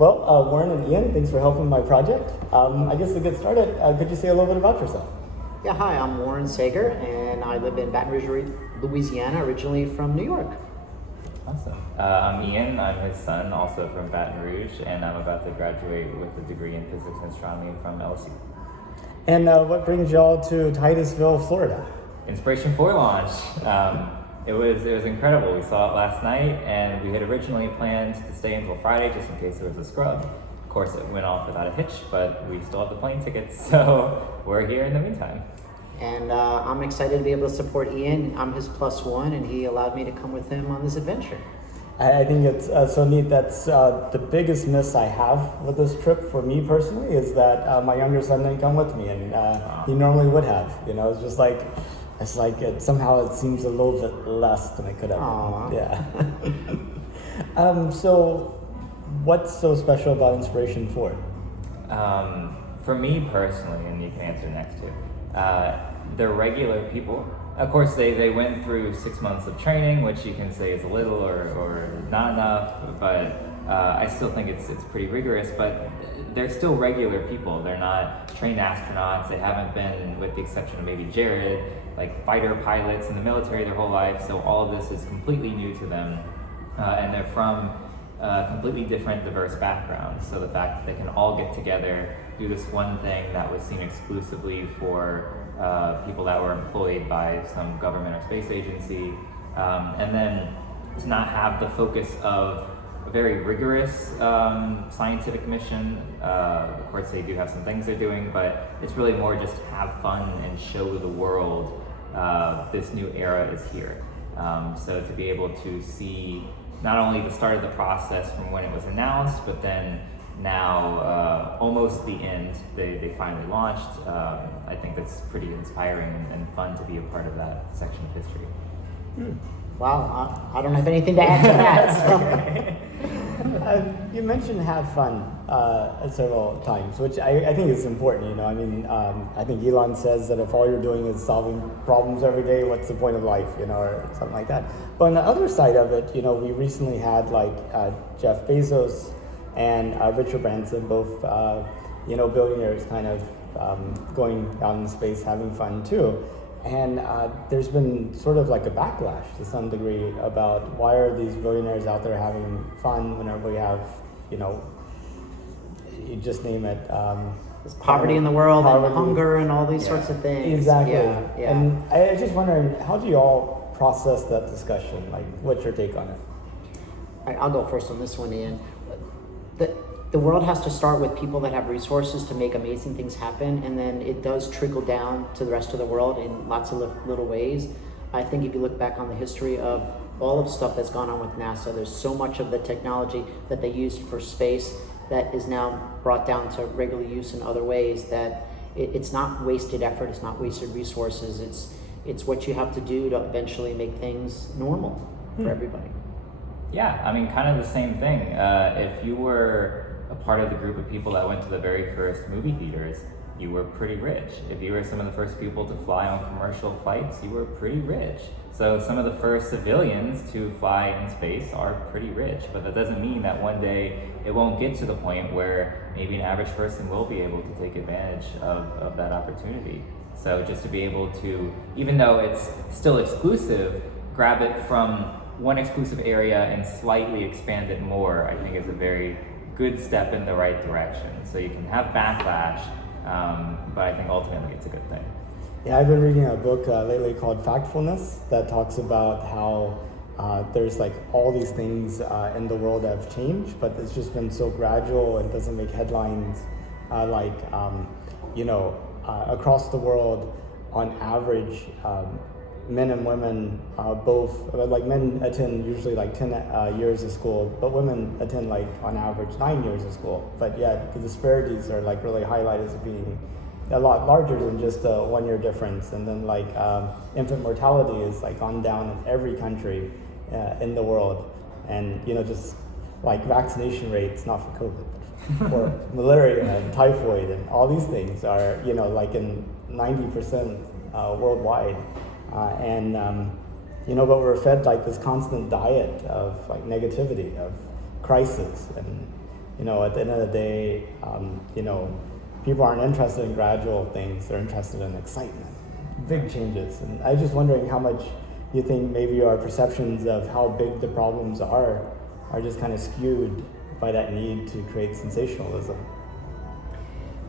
Well, Warren and Ian, thanks for helping my project. I guess to get started, could you say a little bit about yourself? Yeah, hi, I'm Warren Sager, and I live in Baton Rouge, Louisiana, originally from New York. Awesome. I'm Ian. I'm his son, also from Baton Rouge, and I'm about to graduate with a degree in physics and astronomy from LSU. And what brings y'all to Titusville, Florida? Inspiration 4 launch. It was incredible. We saw it last night, and we had originally planned to stay until Friday just in case there was a scrub. Of course, it went off without a hitch, but we still have the plane tickets, so we're here in the meantime. And I'm excited to be able to support Ian. I'm his plus one, and he allowed me to come with him on this adventure. I think it's so neat. That's the biggest miss I have with this trip for me personally is that my younger son didn't come with me, and he normally would have. You know, it's just like somehow it seems a little bit less than it could have. Aww. Yeah. So, what's so special about Inspiration 4? For me personally, and you can answer next to, they're regular people. Of course, they went through 6 months of training, which you can say is a little or not enough, but I still think it's pretty rigorous, but they're still regular people. They're not trained astronauts. They haven't been, with the exception of maybe Jared, like fighter pilots in the military their whole life, so all of this is completely new to them, and they're from completely different, diverse backgrounds. So the fact that they can all get together, do this one thing that was seen exclusively for people that were employed by some government or space agency, and then to not have the focus of a very rigorous scientific mission. Of course, they do have some things they're doing, but it's really more just have fun and show the world this new era is here. So to be able to see not only the start of the process from when it was announced, but then now almost the end, they finally launched. I think that's pretty inspiring and fun to be a part of that section of history. Wow, I don't have anything to add to that. You mentioned have fun several times, which I think is important. You know, I mean, I think Elon says that if all you're doing is solving problems every day, what's the point of life? You know, or something like that. But on the other side of it, you know, we recently had like Jeff Bezos and Richard Branson, both billionaires, kind of going out in space, having fun too. And there's been sort of like a backlash to some degree about why are these billionaires out there having fun whenever we have, you know, you just name it. There's poverty in the world, and hunger, and all these sorts of things. Exactly. Yeah. And I was just wondering, how do you all process that discussion? Like, what's your take on it? All right, I'll go first on this one, Ian. The world has to start with people that have resources to make amazing things happen, and then it does trickle down to the rest of the world in lots of little ways. I think if you look back on the history of all of the stuff that's gone on with NASA, there's so much of the technology that they used for space that is now brought down to regular use in other ways, that it's not wasted effort, it's not wasted resources, it's what you have to do to eventually make things normal for everybody. Yeah, I mean, kind of the same thing. If you were a part of the group of people that went to the very first movie theaters, you were pretty rich. If you were some of the first people to fly on commercial flights, you were pretty rich. So some of the first civilians to fly in space are pretty rich, but that doesn't mean that one day it won't get to the point where maybe an average person will be able to take advantage of that opportunity. So just to be able to, even though it's still exclusive, grab it from one exclusive area and slightly expand it more, I think is a very good step in the right direction. So you can have backlash, but I think ultimately it's a good thing. Yeah, I've been reading a book lately called Factfulness that talks about how there's like all these things in the world that have changed, but it's just been so gradual and doesn't make headlines. Across the world, on average, men and women both, like men attend usually like 10 years of school, but women attend like on average 9 years of school. But yet the disparities are like really highlighted as being a lot larger than just a 1 year difference. And then like infant mortality is like gone down in every country in the world. And you know, just like vaccination rates, not for COVID, for malaria and typhoid and all these things are, you know, like in 90% worldwide. But we're fed like this constant diet of like negativity, of crisis, and at the end of the day, people aren't interested in gradual things; they're interested in excitement, big changes. And I was just wondering how much you think maybe our perceptions of how big the problems are just kind of skewed by that need to create sensationalism.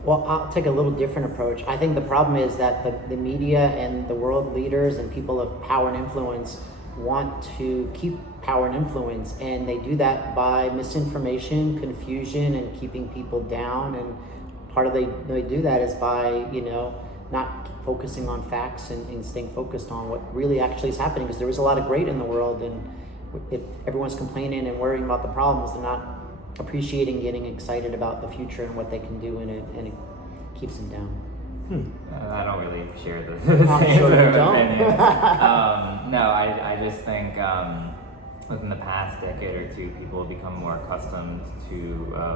Well, I'll take a little different approach. I think the problem is that the media and the world leaders and people of power and influence want to keep power and influence, and they do that by misinformation, confusion, and keeping people down. And part of they do that is by not focusing on facts and staying focused on what really actually is happening, because there is a lot of great in the world, and if everyone's complaining and worrying about the problems, they're not appreciating, getting excited about the future and what they can do in it, and it keeps them down. I don't really share the same sure you don't. opinion. No, I just think within the past decade or two, people have become more accustomed to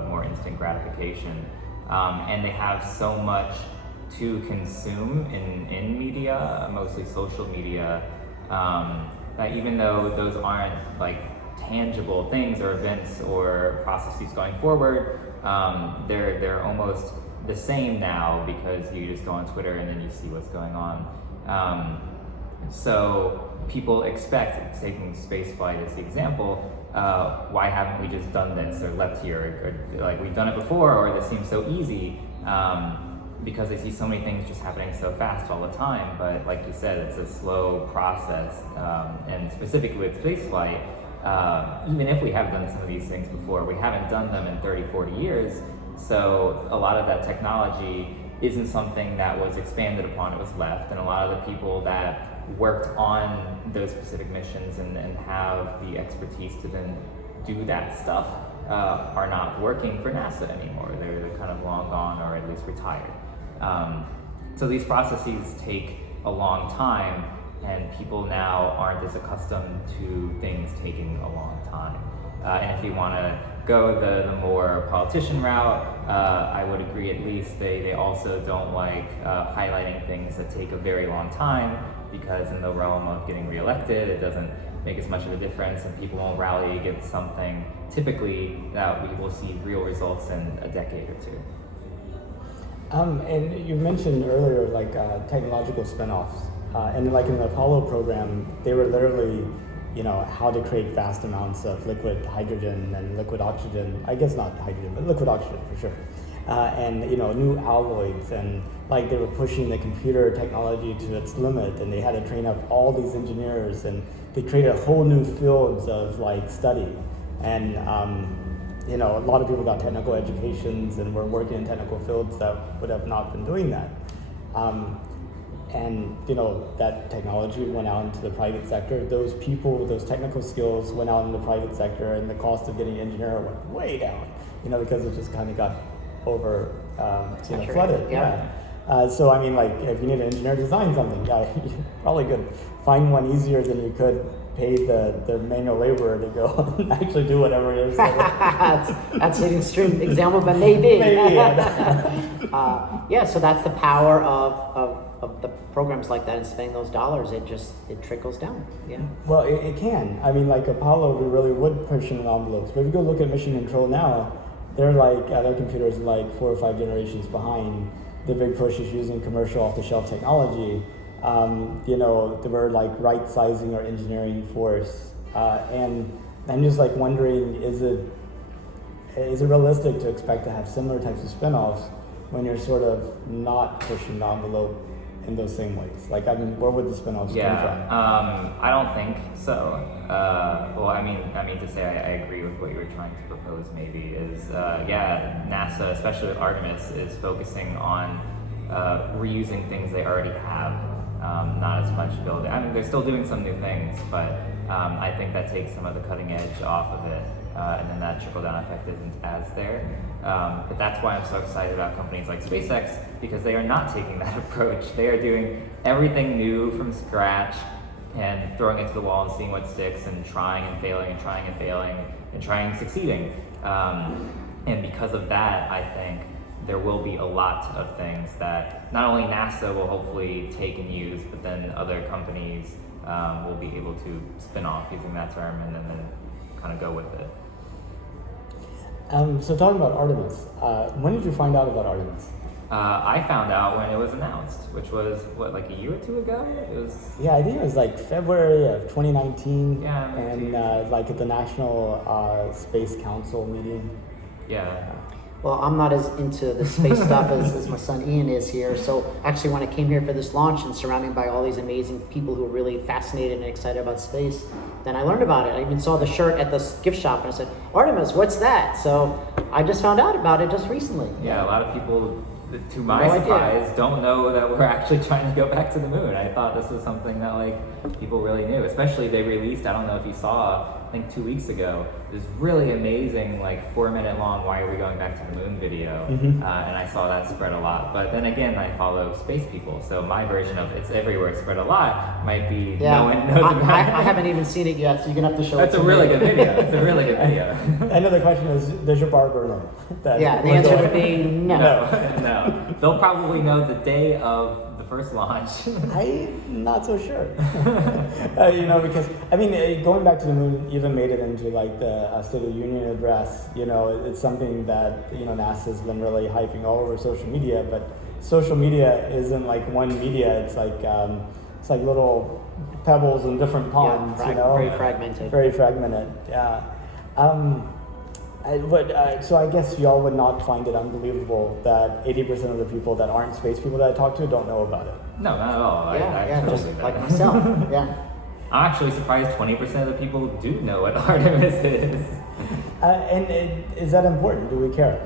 more instant gratification, and they have so much to consume in media, mostly social media, that even though those aren't like tangible things or events or processes going forward, they're almost the same now, because you just go on Twitter and then you see what's going on. So people expect, taking spaceflight as the example, why haven't we just done this or leapt here, or like we've done it before, or this seems so easy, because they see so many things just happening so fast all the time. But like you said, it's a slow process, and specifically with spaceflight, even if we have done some of these things before, we haven't done them in 30, 40 years. So a lot of that technology isn't something that was expanded upon, it was left. And a lot of the people that worked on those specific missions and have the expertise to then do that stuff are not working for NASA anymore. They're kind of long gone, or at least retired. So these processes take a long time, and people now aren't as accustomed to things taking a long time. And if you want to go the more politician route, I would agree. At least they also don't like highlighting things that take a very long time, because in the realm of getting reelected, it doesn't make as much of a difference, and people won't rally against something typically that we will see real results in a decade or two. And you mentioned earlier technological spin-offs, and like in the Apollo program, they were literally how to create vast amounts of liquid hydrogen and liquid oxygen. I guess not hydrogen, but liquid oxygen for sure. And new alloys, and they were pushing the computer technology to its limit, and they had to train up all these engineers, and they created whole new fields of study. And a lot of people got technical educations and were working in technical fields that would have not been doing that. And that technology went out into the private sector. Those people with those technical skills went out in the private sector, and the cost of getting an engineer went way down, because it just kind of got over flooded. Yeah. So I mean, if you need an engineer to design something, you probably could find one easier than you could pay the manual laborer to go and actually do whatever it is. That's an extreme example, but maybe. So that's the power of the programs like that, and spending those dollars, it trickles down. Yeah. Well, it can. I mean, Apollo, we really would push in envelopes. But if you go look at mission control now, they're their computers are 4 or 5 generations behind. The big push is using commercial off-the-shelf technology. They were right sizing our engineering force, and I'm just wondering, is it realistic to expect to have similar types of spin-offs when you're sort of not pushing the envelope in those same ways? Where would the spin-offs come from? I don't think so. Well, I mean to say I agree with what you were trying to propose. Maybe is NASA, especially with Artemis, is focusing on reusing things they already have, not as much building. I mean, they're still doing some new things, but I think that takes some of the cutting edge off of it, and then that trickle down effect isn't as there. But that's why I'm so excited about companies like SpaceX, because they are not taking that approach. They are doing everything new from scratch and throwing it to the wall and seeing what sticks, and trying and failing and trying and failing and trying and succeeding. And because of that, I think there will be a lot of things that not only NASA will hopefully take and use, but then other companies will be able to spin off, using that term, and then kind of go with it. So talking about Artemis, when did you find out about Artemis? I found out when it was announced, which was what, like a year or two ago. It was. Yeah, I think it was like February of 2019, Yeah, and like at the National Space Council meeting. Yeah. Well, I'm not as into the space stuff as my son Ian is here. So actually, when I came here for this launch and surrounded by all these amazing people who are really fascinated and excited about space, then I learned about it. I even saw the shirt at the gift shop and I said, Artemis, what's that? So I just found out about it just recently. Yeah, a lot of people, to my No idea. surprise, don't know that we're actually trying to go back to the moon. I thought this was something that like people really knew. Especially they released, I don't know if you saw, I think 2 weeks ago, this really amazing like 4-minute long "Why Are We Going Back to the Moon" video, and I saw that spread a lot. But then again, I follow space people, so my version of "It's Everywhere, Spread a Lot" might be Yeah, no one knows about. I haven't even seen it yet, so you're gonna have to show That's it a to really me. good video. It's a really good video. Another question is, does your barber know? That Yeah, the we're answer going- would be no. No. They'll probably know the day of the first launch. I'm not so sure. Because I mean, going back to the moon even made it into like the State of the Union address. It's something that NASA's been really hyping all over social media. But social media isn't like one media. It's like little pebbles in different ponds. Very fragmented. Very fragmented. Yeah. So I guess y'all would not find it unbelievable that 80% of the people that aren't space people that I talk to don't know about it. No, not at all. I Yeah, totally just get like that. myself. Yeah. I'm actually surprised 20% of the people do know what Artemis is. Is that important? Do we care?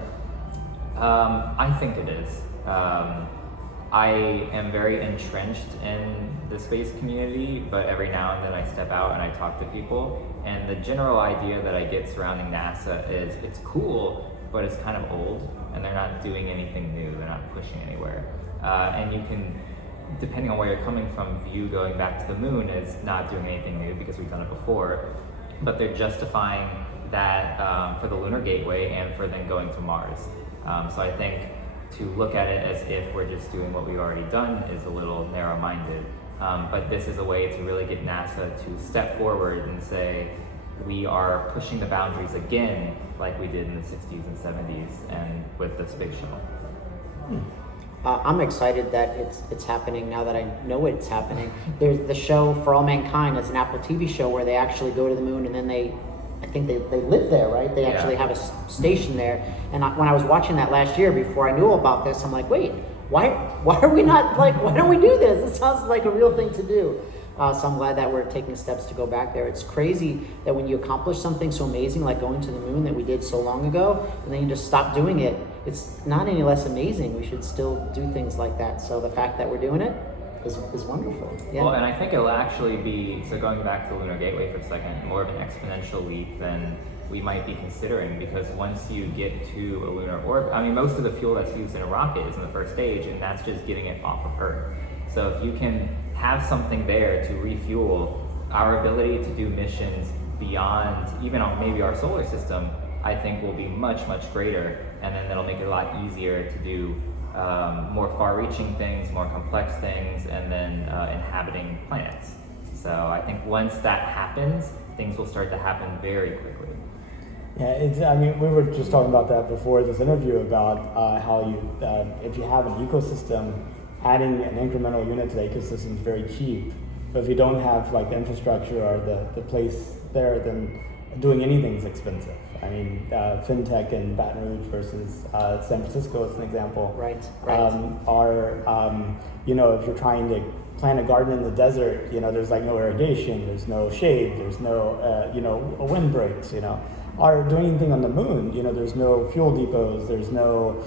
I think it is. I am very entrenched in the space community, but every now and then I step out and I talk to people, and the general idea that I get surrounding NASA is it's cool, but it's kind of old, and they're not doing anything new, they're not pushing anywhere. And you can, depending on where you're coming from, view going back to the moon as not doing anything new because we've done it before, but they're justifying that for the Lunar Gateway and for then going to Mars. So I think to look at it as if we're just doing what we've already done is a little narrow-minded. But this is a way to really get NASA to step forward and say, we are pushing the boundaries again like we did in the 60s and 70s and with the space shuttle. I'm excited that it's happening now that I know it's happening. There's the show For All Mankind. It's an Apple TV show where they actually go to the moon and then I think they live there, right? They actually have a station there. And when I was watching that last year, before I knew about this, I'm like, wait, why are we not why don't we do this? It sounds like a real thing to do. So I'm glad that we're taking steps to go back there. It's crazy that when you accomplish something so amazing like going to the moon that we did so long ago, and then you just stop doing it, it's not any less amazing. We should still do things like that. So the fact that we're doing it is wonderful. Yeah. Well, and I think it'll actually be, so going back to the Lunar Gateway for a second, more of an exponential leap than we might be considering, because once you get to a lunar orbit, I mean, most of the fuel that's used in a rocket is in the first stage, and that's just getting it off of Earth. So if you can have something there to refuel, our ability to do missions beyond even maybe our solar system, I think will be much, much greater, and then that'll make it a lot easier to do more far-reaching things, more complex things, and then inhabiting planets. So I think once that happens, things will start to happen very quickly. Yeah, we were just talking about that before this interview about how if you have an ecosystem, adding an incremental unit to the ecosystem is very cheap. But if you don't have like the infrastructure or the place there, then doing anything is expensive. FinTech in Baton Rouge versus San Francisco is an example. Right. If you're trying to plant a garden in the desert, there's like no irrigation, there's no shade, there's no, windbreaks, Or doing anything on the moon, there's no fuel depots, there's no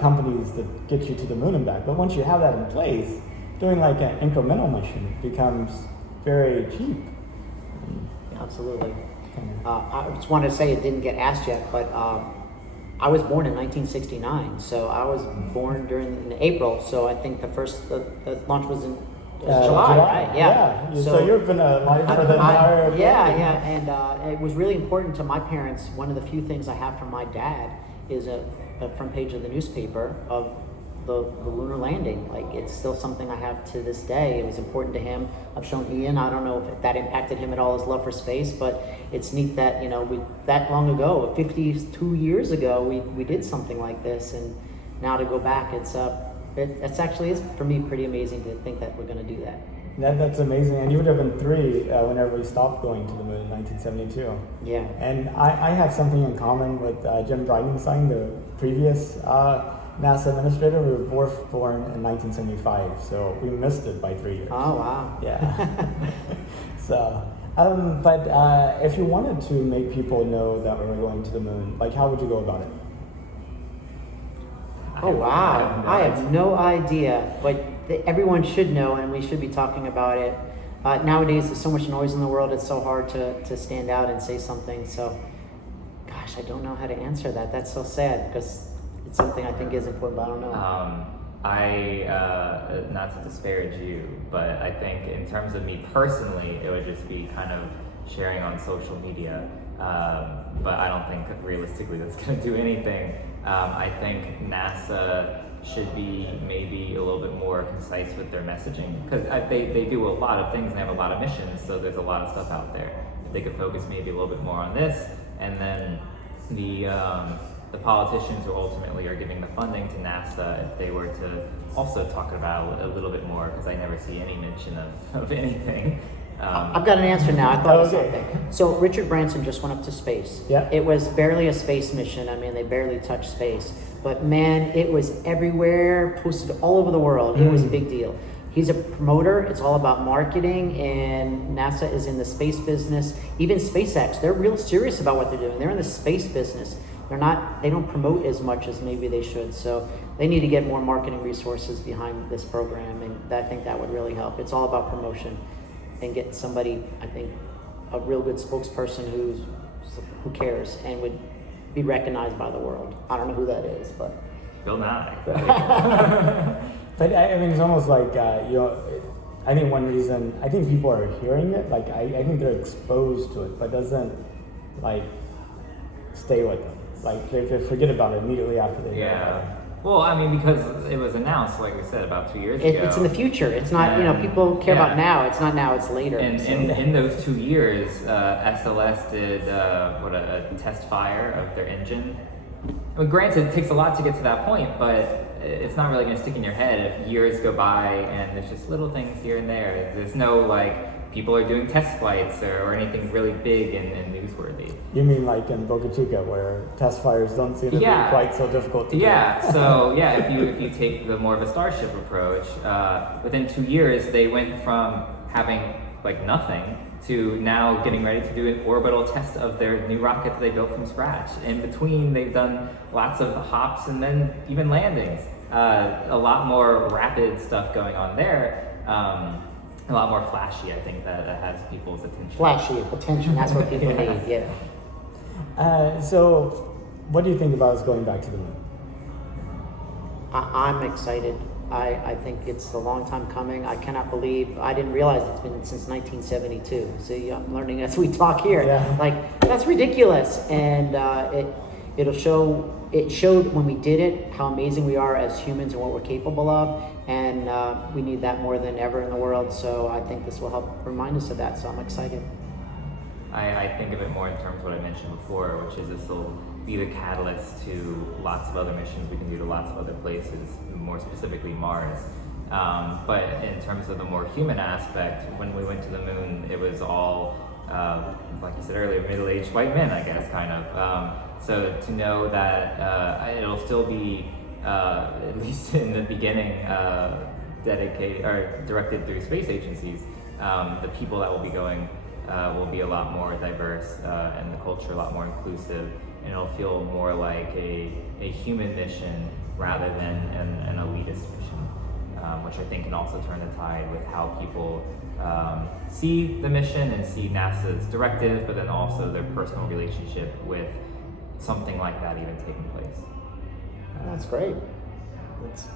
companies that get you to the moon and back. But once you have that in place, doing like an incremental mission becomes very cheap. Absolutely. I just wanted to say it didn't get asked yet, but I was born in 1969, so I was born in April. So I think the launch was in July, right? Yeah. So you've been alive for the entire. And it was really important to my parents. One of the few things I have from my dad is a front page of the newspaper of the lunar landing. Like, it's still something I have to this day. It was important to him. I've shown Ian. I don't know if that impacted him at all, his love for space, but it's neat that, we that long ago, 52 years ago, we did something like this, and now to go back, it's actually is for me pretty amazing to think that we're going to do that. That's amazing. And you would have been 3 whenever we stopped going to the moon in 1972. Yeah. And I have something in common with Jim Bridenstine, the previous NASA administrator. We were both born in 1975, so we missed it by 3 years. Oh, wow. Yeah. So, but if you wanted to make people know that we were going to the moon, like, how would you go about it? Oh, wow. I have no idea, but everyone should know, and we should be talking about it. Nowadays, there's so much noise in the world, it's so hard to stand out and say something. So, gosh, I don't know how to answer that. That's so sad, because it's something I think is important, but I don't know. Not to disparage you, but I think in terms of me personally, it would just be kind of sharing on social media. But I don't think realistically that's going to do anything. I think NASA should be maybe a little bit more concise with their messaging, because they do a lot of things and they have a lot of missions, so there's a lot of stuff out there. If they could focus maybe a little bit more on this, and then the politicians who ultimately are giving the funding to NASA, if they were to also talk about it a little bit more, because I never see any mention of anything. I've got an answer now. I thought of Okay. something. So Richard Branson just went up to space. Yeah. It was barely a space mission. I mean, they barely touched space. But man, it was everywhere, posted all over the world. It was a big deal. He's a promoter. It's all about marketing, and NASA is in the space business. Even SpaceX, they're real serious about what they're doing. They're in the space business. They don't promote as much as maybe they should. So they need to get more marketing resources behind this program, and I think that would really help. It's all about promotion, and get somebody, I think, a real good spokesperson who cares and would be recognized by the world. I don't know who that is, but Bill Nye. But I mean, it's almost like, I think one reason, I think people are hearing it, like, I think they're exposed to it, but doesn't, like, stay with them. Like, they forget about it immediately after they hear about it. Well, I mean, because it was announced, like we said, about 2 years ago. it's in the future. It's not, people care about now. It's not now, it's later. And So- in those 2 years, SLS did a test fire of their engine. Well, granted, it takes a lot to get to that point, but it's not really going to stick in your head if years go by and there's just little things here and there. There's no, like, people are doing test flights or anything really big and newsworthy. You mean like in Boca Chica, where test fires don't seem to be quite so difficult to do? So if you take the more of a Starship approach, within 2 years they went from having like nothing to now getting ready to do an orbital test of their new rocket that they built from scratch. In between, they've done lots of hops and then even landings. A lot more rapid stuff going on there. A lot more flashy, I think, that has people's attention. Flashy attention, that's what people need, yeah. So, what do you think about us going back to the moon? I'm excited. I think it's a long time coming. I cannot believe, I didn't realize it's been since 1972. See, I'm learning as we talk here. Yeah. Like, that's ridiculous. And it showed when we did it how amazing we are as humans and what we're capable of. And we need that more than ever in the world. So I think this will help remind us of that. So I'm excited. I think of it more in terms of what I mentioned before, which is this will be the catalyst to lots of other missions we can do to lots of other places, more specifically Mars. But in terms of the more human aspect, when we went to the moon, it was all, like you said earlier, middle-aged white men, I guess, kind of. So to know that it'll still be, at least in the beginning, dedicated or directed through space agencies, the people that will be going will be a lot more diverse and the culture a lot more inclusive, and it'll feel more like a human mission rather than an elitist mission, which I think can also turn the tide with how people see the mission and see NASA's directive, but then also their personal relationship with something like that even taking place. That's great. That's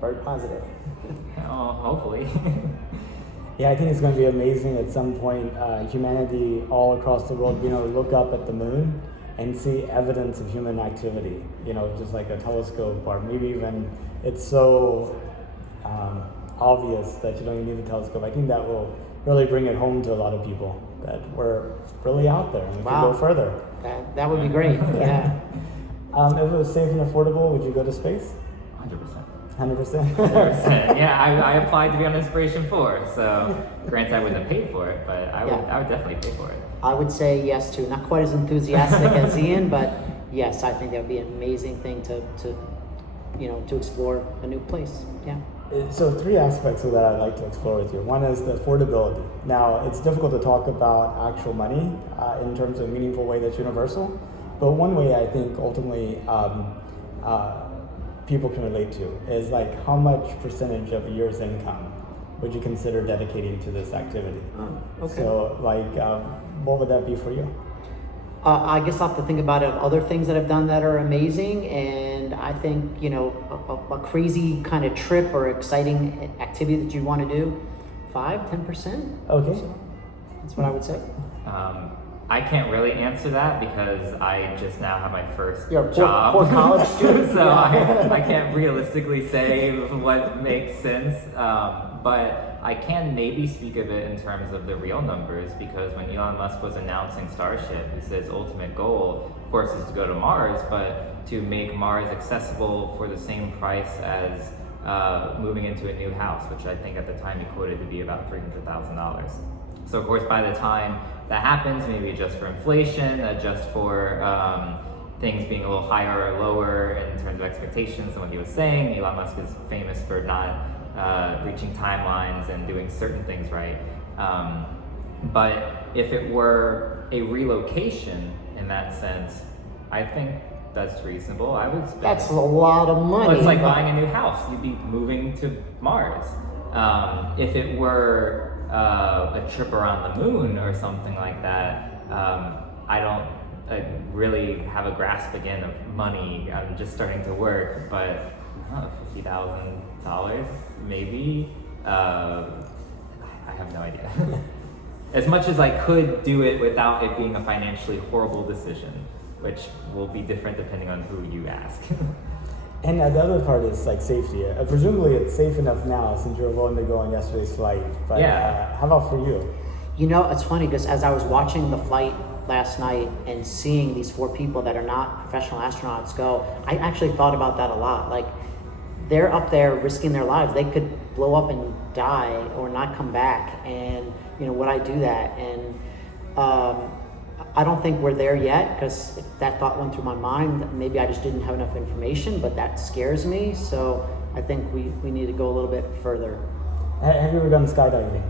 very positive. Oh, hopefully. Yeah, I think it's going to be amazing at some point, humanity all across the world being able to look up at the moon and see evidence of human activity, just like a telescope, or maybe even it's so obvious that you don't even need a telescope. I think that will really bring it home to a lot of people that we're really out there and we can go further. That would be great. Yeah. If it was safe and affordable, would you go to space? 100%. 100%? 100%. Yeah, I applied to be on Inspiration 4, so granted I wouldn't have paid for it, but I would definitely pay for it. I would say yes too. Not quite as enthusiastic as Ian, but yes, I think that would be an amazing thing to explore a new place. Yeah. So 3 aspects of that I'd like to explore with you. One is the affordability. Now, it's difficult to talk about actual money in terms of a meaningful way that's universal, but one way I think ultimately people can relate to is like how much percentage of a year's income would you consider dedicating to this activity? Oh, okay. So what would that be for you? I guess I'll have to think about it. Other things that I've done that are amazing, and I think a crazy kind of trip or exciting activity that you want to do, 5-10%. Okay. So that's what I would say. I can't really answer that because I just now have my first You're a job. poor college student. So I can't realistically say what makes sense. But I can maybe speak of it in terms of the real numbers, because when Elon Musk was announcing Starship, he said his ultimate goal, of course, is to go to Mars, but to make Mars accessible for the same price as moving into a new house, which I think at the time he quoted to be about $300,000. So of course, by the time that happens, maybe adjust for inflation, adjust for things being a little higher or lower in terms of expectations than what he was saying. Elon Musk is famous for not reaching timelines and doing certain things right. But if it were a relocation in that sense, I think that's reasonable. I would spend. That's a lot of money. Well, it's like buying a new house. You'd be moving to Mars. If it were a trip around the moon or something like that, I don't really have a grasp again of money. I'm just starting to work, but $50,000 maybe. I have no idea. As much as I could do it without it being a financially horrible decision, which will be different depending on who you ask. And the other part is like safety. Presumably it's safe enough now since you were willing to go on yesterday's flight. But how about for you? It's funny because as I was watching the flight last night and seeing these 4 people that are not professional astronauts go, I actually thought about that a lot. Like, they're up there risking their lives. They could blow up and die or not come back. And, would I do that? And I don't think we're there yet, because that thought went through my mind. Maybe I just didn't have enough information, but that scares me. So I think we need to go a little bit further. Have you ever done skydiving?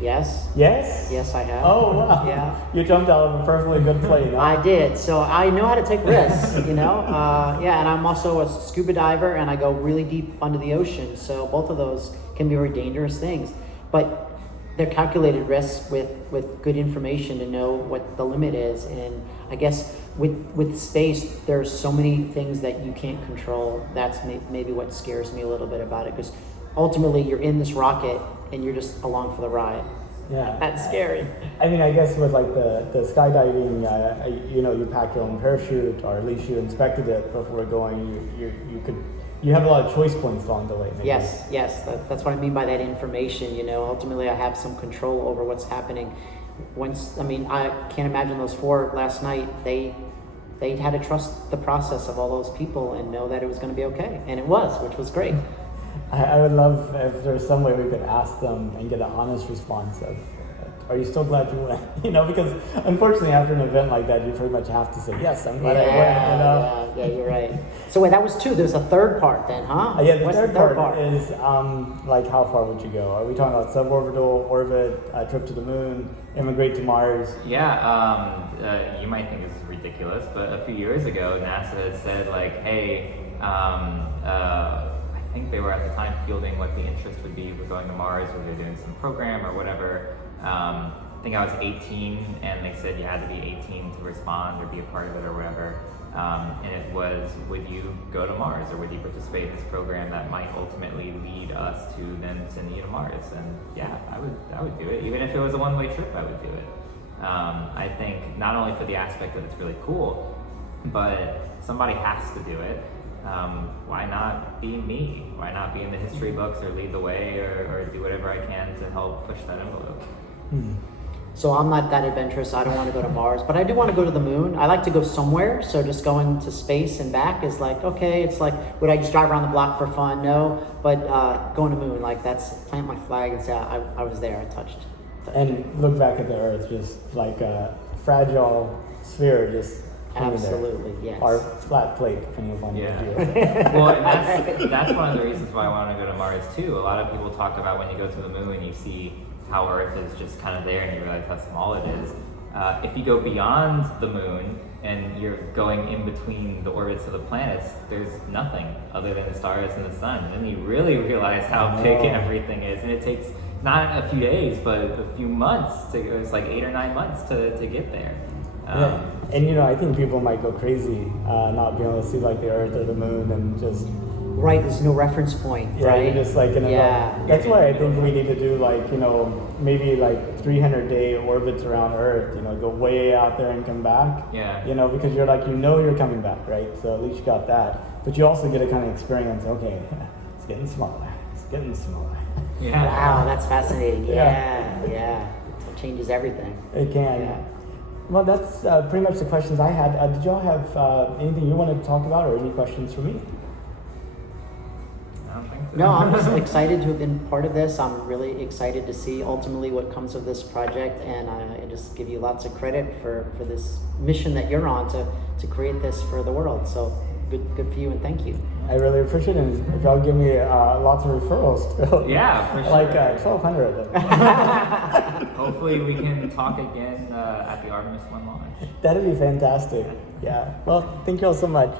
Yes. Yes? Yes, I have. Oh, wow. Yeah. You jumped out of a perfectly good plane. Huh? I did. So I know how to take risks, and I'm also a scuba diver, and I go really deep under the ocean. So both of those can be very dangerous things. But they're calculated risks with good information to know what the limit is. And I guess with space, there's so many things that you can't control. That's maybe what scares me a little bit about it, because ultimately you're in this rocket and you're just along for the ride. Yeah. That's scary. I mean, I guess with like the skydiving, you pack your own parachute, or at least you inspected it before going. You have a lot of choice points along the way. Maybe. Yes. That's what I mean by that information. Ultimately I have some control over what's happening. I can't imagine those 4 last night. They had to trust the process of all those people and know that it was going to be okay, and it was, which was great. I would love if there's some way we could ask them and get an honest response of, are you still glad you went? Because unfortunately after an event like that, you pretty much have to say, yes, I'm glad I went. Yeah, you're right. So wait, that was 2. There's a third part then, huh? Yeah, the third part is like how far would you go? Are we talking about suborbital, orbit, a trip to the moon, immigrate to Mars? Yeah, you might think this is ridiculous, but a few years ago, NASA had said like, hey, I think they were at the time fielding what the interest would be for going to Mars, or they're doing some program or whatever. I think I was 18, and they said you had to be 18 to respond or be a part of it or whatever. And it was, would you go to Mars, or would you participate in this program that might ultimately lead us to then sending you to Mars? And yeah, I would do it. Even if it was a one-way trip, I would do it. I think not only for the aspect that it's really cool, but somebody has to do it. Why not be me? Why not be in the history books or lead the way or do whatever I can to help push that envelope? So I'm not that adventurous. I don't want to go to Mars, but I do want to go to the moon. I like to go somewhere. So just going to space and back is like, okay, it's like, would I just drive around the block for fun? No, but going to moon, like that's plant my flag and say, I was there, I touched. And look back at the Earth, just like a fragile sphere, just hanging there. Absolutely, yes. Or flat plate, depending upon your view. Well, and that's one of the reasons why I want to go to Mars too. A lot of people talk about when you go to the moon, you see how Earth is just kind of there and you realize how small it is. If you go beyond the moon and you're going in between the orbits of the planets, there's nothing other than the stars and the sun. And then you really realize how big everything is. And it takes not a few days, but a few months. It's like 8 or 9 months to get there. Yeah. And you know, I think people might go crazy not being able to see like the Earth or the moon and just Right, there's no reference point, yeah, right? you're just like in a That's why I think we need to do like, you know, maybe like 300-day orbits around Earth, you know, go way out there and come back. Yeah. You know, because you're like, you know you're coming back, right? So at least you got that. But you also get to kind of experience, okay, it's getting smaller. It's getting smaller. Yeah. Wow, that's fascinating. Yeah. Yeah. It changes everything. It can. Yeah. Well, that's pretty much the questions I had. Did y'all have anything you wanted to talk about or any questions for me? I don't think so. No, I'm just excited to have been part of this. I'm really excited to see ultimately what comes of this project, and I just give you lots of credit for this mission that you're on to create this for the world. So good for you, and thank you. I really appreciate it. And if y'all give me lots of referrals, too. Yeah, for sure. Like 1,200. Hopefully we can talk again at the Artemis 1 launch. That'd be fantastic. Yeah. Well, thank you all so much.